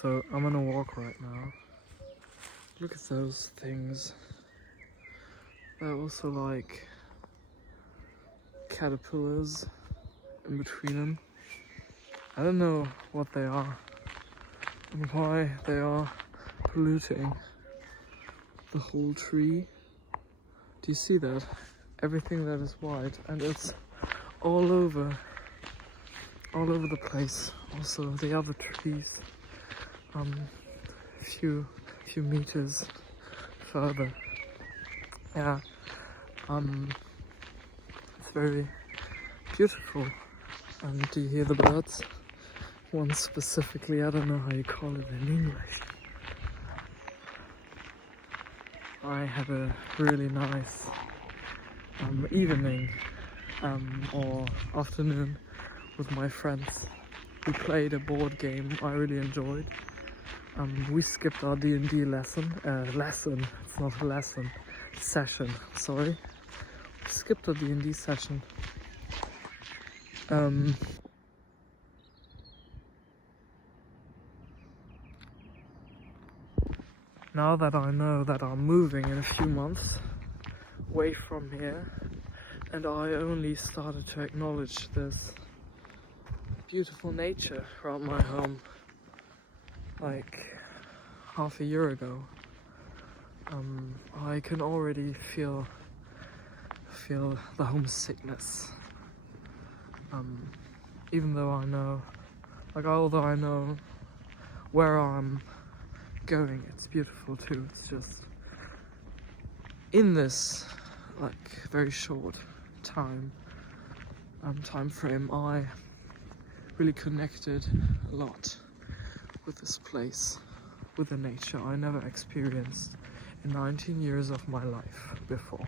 So I'm on a walk right now. Look at those things. They're also like caterpillars in between them. I don't know what they are and why they are polluting the whole tree. Do you see that? Everything that is white, and it's all over the place. Also the other trees, a few meters further. Yeah, it's very beautiful. Do you hear the birds? One specifically, I don't know how you call it in English. I had a really nice evening or afternoon with my friends. We played a board game I really enjoyed. We skipped our D&D lesson. It's not a lesson. Session, sorry. We skipped our D&D session. Now that I know that I'm moving in a few months away from here, and I only started to acknowledge this beautiful nature around my home like half a year ago, I can already feel the homesickness. Even though I know, although I know where I'm going, it's beautiful too. It's just in this very short time frame, I really connected a lot with this place, with the nature I never experienced in 19 years of my life before.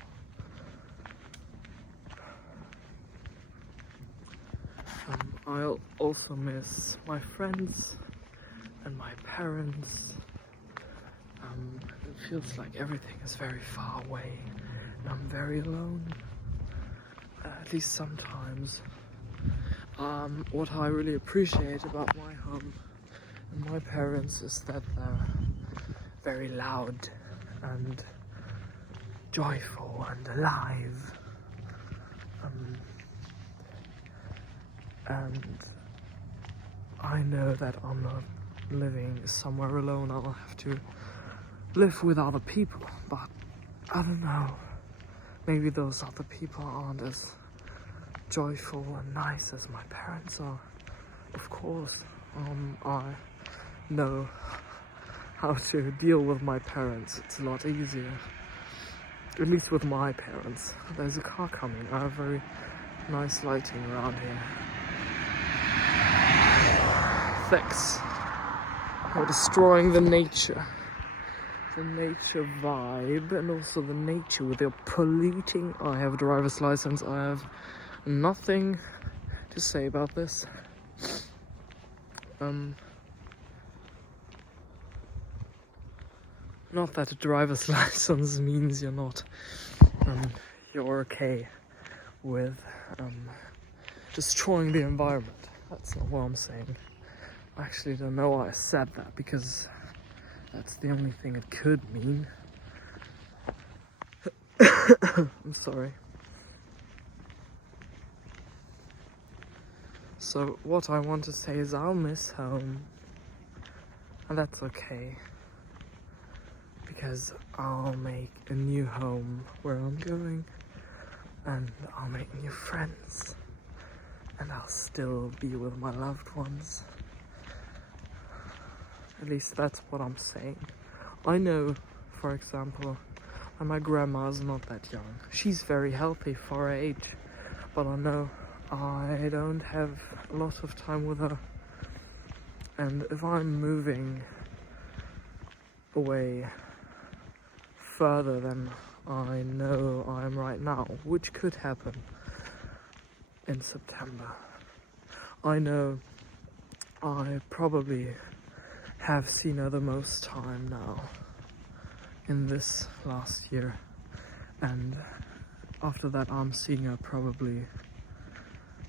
I'll also miss my friends and my parents. It feels like everything is very far away and I'm very alone, at least sometimes. What I really appreciate about my home and my parents is that they're very loud and joyful and alive. And I know that I'm not living somewhere alone. I'll have to live with other people, but I don't know. Maybe those other people aren't as joyful and nice as my parents are. Of course, I know how to deal with my parents. It's a lot easier. At least with my parents. There's a car coming. I have very nice lighting around here. Thanks. You're destroying the nature vibe, and also the nature with your polluting. I have a driver's license. I have nothing to say about this. Not that a driver's license means you're okay with destroying the environment. That's not what I'm saying. I actually don't know why I said that, because that's the only thing it could mean. I'm sorry. So what I want to say is I'll miss home, and that's okay, because I'll make a new home where I'm going, and I'll make new friends, and I'll still be with my loved ones. At least that's what I'm saying. I know, for example, and my grandma's not that young. She's very healthy for her age, but I know I don't have a lot of time with her. And if I'm moving away further than I know I am right now, which could happen in September, I know I probably have seen her the most time now in this last year, and after that I'm seeing her probably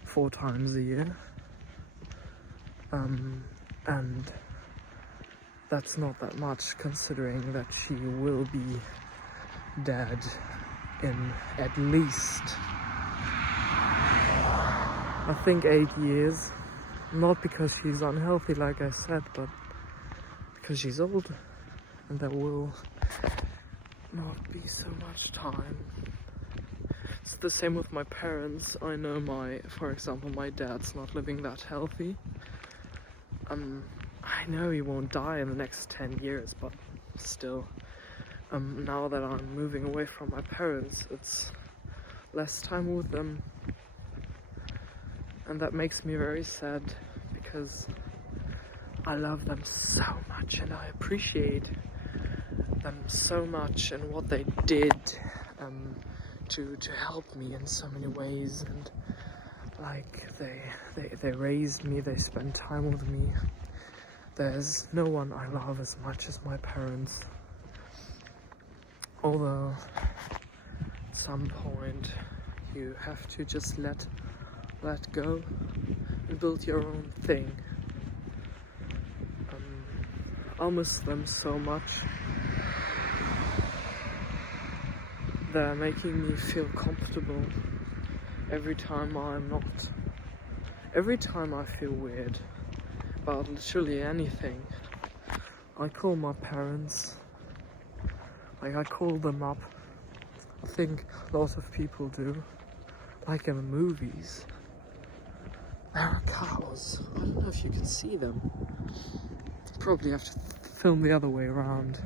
4 times a year, and that's not that much considering that she will be dead in at least, I think, 8 years. Not because she's unhealthy, like I said, but because she's old and there will not be so much time. It's the same with my parents. I know for example, my dad's not living that healthy. I know he won't die in the next 10 years, but still, now that I'm moving away from my parents, it's less time with them. And that makes me very sad because I love them so much and I appreciate them so much and what they did to help me in so many ways, and like they raised me, they spent time with me. There's no one I love as much as my parents. Although at some point you have to just let go and build your own thing. I'll miss them so much. They're making me feel comfortable every time I feel weird about literally anything. I call my parents, like I call them up. I think lots of people do, like in the movies. There are cows. I don't know if you can see them. Probably have to film the other way around.